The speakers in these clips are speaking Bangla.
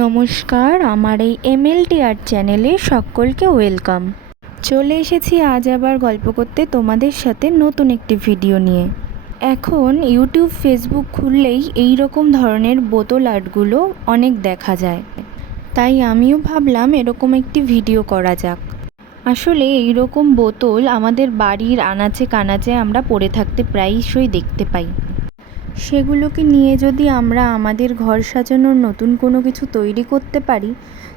নমস্কার, আমার এই এমএলটি আর্ট চ্যানেলে সকলকে ওয়েলকাম। চলে এসেছি আজ আবার গল্প করতে তোমাদের সাথে নতুন একটি ভিডিও নিয়ে। এখন ইউটিউব, ফেসবুক খুললেই এই রকম ধরনের বোতল আর্টগুলো অনেক দেখা যায়। তাই আমিও ভাবলাম এরকম একটি ভিডিও করা যাক। আসলে এই রকম বোতল আমাদের বাড়ির আনাচে কানাচে আমরা পড়ে থাকতে প্রায়শই দেখতে পাই। সেগুলোকে নিয়ে যদি আমরা আমাদের ঘর সাজানোর নতুন কোনো কিছু তৈরি করতে পারি,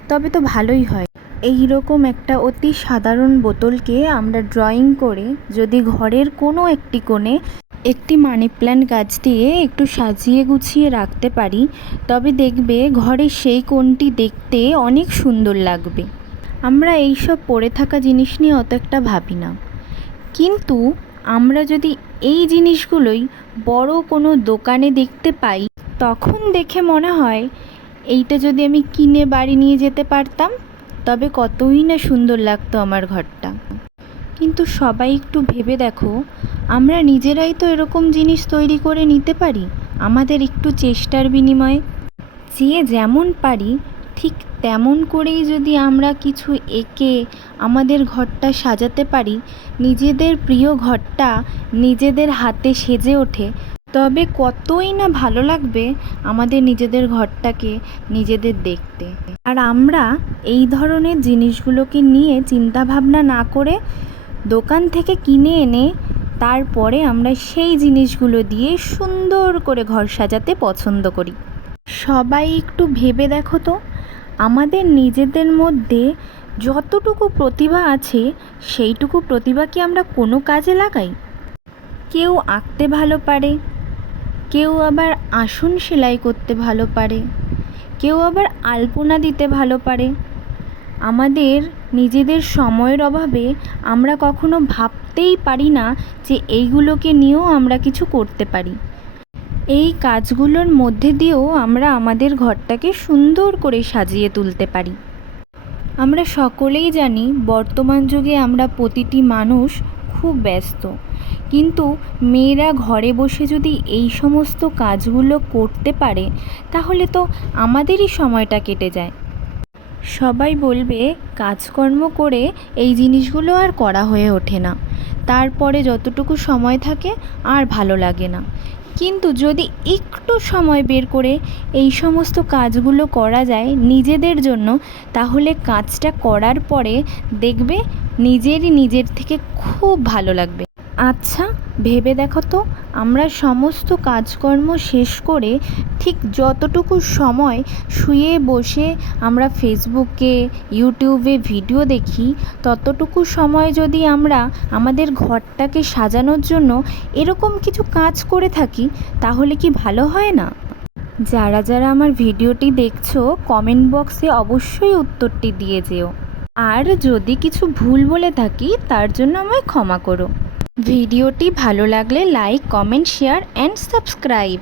তবে তো ভালোই হয়। এই রকম একটা অতি সাধারণ বোতলকে আমরা ড্রয়িং করে যদি ঘরের কোনো একটি কোণে একটি মানি প্ল্যান্ট গাছ দিয়ে একটু সাজিয়ে গুছিয়ে রাখতে পারি, তবে দেখবে ঘরের সেই কোণটি দেখতে অনেক সুন্দর লাগবে। আমরা এইসব পড়ে থাকা জিনিস নিয়ে অত একটা ভাবি না। কিন্তু আমরা যদি এই জিনিসগুলোই বড় কোনো দোকানে দেখতে পাই, তখন দেখে মনে হয় এইটা যদি আমি কিনে বাড়ি নিয়ে যেতে পারতাম, তবে কতই না সুন্দর লাগতো আমার ঘরটা। কিন্তু সবাই একটু ভেবে দেখো, আমরা নিজেরাই তো এরকম জিনিস তৈরি করে নিতে পারি, আমাদের একটু চেষ্টার বিনিময়ে। যে যেমন পারি, ঠিক তেমন করেই যদি আমরা কিছু এঁকে আমাদের ঘরটা সাজাতে পারি, নিজেদের প্রিয় ঘরটা নিজেদের হাতে সেজে ওঠে, তবে কতই না ভালো লাগবে আমাদের নিজেদের ঘরটাকে নিজেদের দেখতে। আর আমরা এই ধরনের জিনিসগুলোকে নিয়ে চিন্তা ভাবনা না করে দোকান থেকে কিনে এনে তারপরে আমরা সেই জিনিসগুলো দিয়ে সুন্দর করে ঘর সাজাতে পছন্দ করি। সবাই একটু ভেবে দেখো তো। আমাদের নিজেদের মধ্যে যতটুকু প্রতিভা আছে, সেইটুকু প্রতিভা কি আমরা কোনো কাজে লাগাই? কেউ আঁকতে ভালো পারে, কেউ আবার আসন সেলাই করতে ভালো পারে, কেউ আবার আলপনা দিতে ভালো পারে। আমাদের নিজেদের সময়ের অভাবে আমরা কখনো ভাবতেই পারি না যে এইগুলোকে নিয়েও আমরা কিছু করতে পারি। এই কাজগুলোর মধ্যে দিয়েও আমরা আমাদের ঘরটাকে সুন্দর করে সাজিয়ে তুলতে পারি। আমরা সকলেই জানি বর্তমান যুগে আমরা প্রতিটি মানুষ খুব ব্যস্ত। কিন্তু মেয়েরা ঘরে বসে যদি এই সমস্ত কাজগুলো করতে পারে, তাহলে তো আমাদেরই সময়টা কেটে যায়। সবাই বলবে, কাজকর্ম করে এই জিনিসগুলো আর করা হয়ে ওঠে না। তারপরে যতটুকু সময় থাকে, আর ভালো লাগে না। কিন্তু যদি একটু সময় বের করে এই সমস্ত কাজগুলো করা যায় নিজেদের জন্য, তাহলে কাজটা করার পরে দেখবে নিজেরই নিজের থেকে খুব ভালো লাগবে। আচ্ছা ভেবে দেখো তো, আমরা সমস্ত কাজকর্ম শেষ করে ঠিক যতটুকু সময় শুয়ে বসে আমরা ফেসবুকে, ইউটিউবে ভিডিও দেখি, ততটুকু সময় যদি আমরা আমাদের ঘরটাকে সাজানোর জন্য এরকম কিছু কাজ করে থাকি, তাহলে কি ভালো হয় না? যারা যারা আমার ভিডিওটি দেখছ কমেন্ট বক্সে অবশ্যই উত্তরটি দিয়ে যেও। আর যদি কিছু ভুল বলে থাকি, তার জন্য আমায় ক্ষমা করো। ভিডিওটি ভালো লাগলে like comment share and subscribe